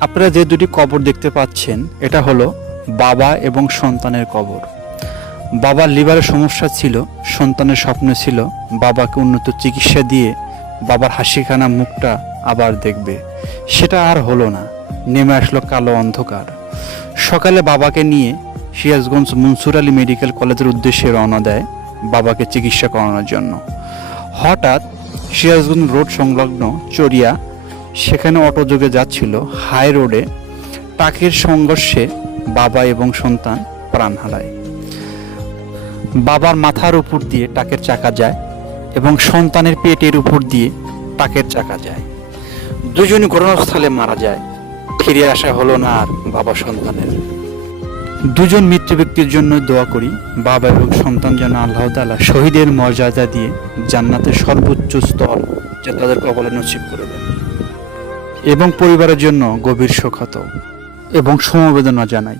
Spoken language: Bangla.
আপনারা যে দুটি কবর দেখতে পাচ্ছেন এটা হলো বাবা এবং সন্তানের কবর। বাবার লিভারের সমস্যা ছিল, সন্তানের স্বপ্ন ছিল বাবাকে উন্নত চিকিৎসা দিয়ে বাবার হাসিখানা মুখটা আবার দেখবে। সেটা আর হলো না, নেমে আসলো কালো অন্ধকার। সকালে বাবাকে নিয়ে সিরাজগঞ্জ মনসুর আলী মেডিকেল কলেজের উদ্দেশ্যে রওনা দেয় বাবাকে চিকিৎসা করানোর জন্য। হঠাৎ সিরাজগঞ্জ রোড সংলগ্ন চরিয়া, সেখানে অটোযোগে যাচ্ছিল হাই রোডে ট্রাকের সংঘর্ষে বাবা এবং সন্তান প্রাণ হারায়। বাবার মাথার উপর দিয়ে ট্রাকের চাকা যায় এবং সন্তানের পেটের উপর দিয়ে ট্রাকের চাকা যায়। দুজনই ঘটনাস্থলে মারা যায়। ফিরে আসা হলো না আর বাবা সন্তানের। দুজন মৃত ব্যক্তির জন্য দোয়া করি, বাবা এবং সন্তান যেন আল্লাহ তাআলা শহীদের মর্যাদা দিয়ে জান্নাতের সর্বোচ্চ স্তর যা তাদের কবলে নসিব করে দেন। এবং পরিবারের জন্য গভীর শোকাহত এবং সমবেদনা জানাই।